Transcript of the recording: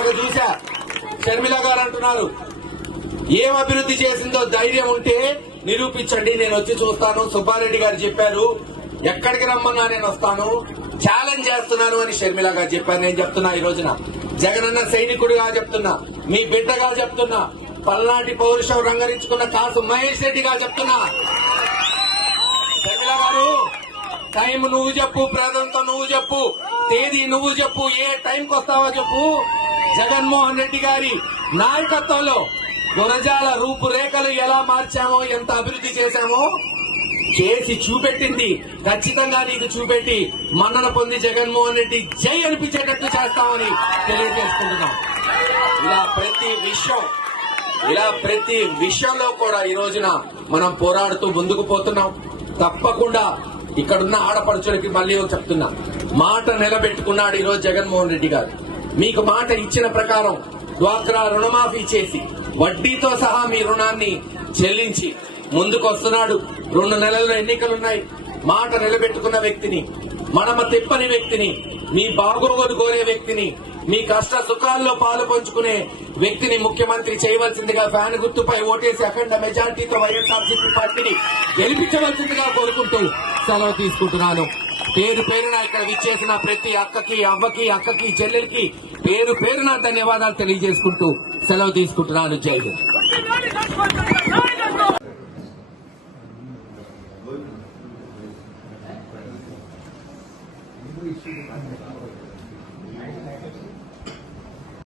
ఇందాక చూసా షర్మిల గారు అంటున్నారు ఏం అభివృద్ధి చేసిందో ధైర్యం ఉంటే నిరూపించండి, నేను వచ్చి చూస్తాను. సుబ్బారెడ్డి గారు చెప్పారు ఎక్కడికి రమ్మన్నా నేను వస్తాను, ఛాలెంజ్ చేస్తున్నాను అని షర్మిల గారు చెప్పారు. నేను చెప్తున్నా ఈ రోజున జగనన్న సైనికుడిగా చెప్తున్నా, మీ బిడ్డగా చెప్తున్నా, పల్నాటి పౌరుషం రంగరించుకున్న కాసు మహేష్ రెడ్డి గారు చెప్తున్నా. షర్మిల గారు టైం నువ్వు చెప్పు, ప్రజలతో నువ్వు చెప్పు, తేదీ నువ్వు చెప్పు, ఏ టైంకి వస్తావో చెప్పు. జగన్మోహన్ రెడ్డి గారి నాయకత్వంలో గురజాల రూపురేఖలు ఎలా మార్చామో, ఎంత అభివృద్ధి చేశామో చేసి చూపెట్టింది. ఖచ్చితంగా నీకు చూపెట్టి మన్నన పొంది జగన్మోహన్ రెడ్డి జై అనిపించేటట్టు చేస్తామని తెలియజేసుకుంటున్నాం. ఇలా ప్రతి విషయంలో కూడా ఈ రోజున మనం పోరాడుతూ ముందుకు పోతున్నాం. తప్పకుండా ఇక్కడున్న ఆడపడుచులకి మళ్ళీ చెప్తున్నా, మాట నిలబెట్టుకున్నాడు ఈ రోజు జగన్మోహన్ రెడ్డి గారు. మీకు మాట ఇచ్చిన ప్రకారం డ్వాక్రా రుణమాఫీ చేసి వడ్డీతో సహా మీ రుణాన్ని చెల్లించి ముందుకు వస్తున్నాడు. 2 నెలల్లో ఎన్నికలున్నాయి. మాట నిలబెట్టుకున్న వ్యక్తిని, మనమ తిప్పని వ్యక్తిని, మీ బాగోగులు కోరే వ్యక్తిని, మీ కష్ట సుఖాల్లో పాలు పంచుకునే వ్యక్తిని ముఖ్యమంత్రి చేయవలసిందిగా ఫ్యాన్ గుర్తుపై ఓటేసి అఖండ మెజార్టీతో వైఎస్ఆర్సీపీ పార్టీని గెలిపించవలసిందిగా కోరుకుంటూ సెలవు తీసుకుంటున్నాను. పేరు పేరున ఇక్కడ విచ్చేసిన ప్రతి అక్కకి, అవ్వకి, అక్కకి, చెల్లెలకి పేరు పేరున ధన్యవాదాలు తెలియజేసుకుంటూ సెలవు తీసుకుంటున్నాను. జై హింద్.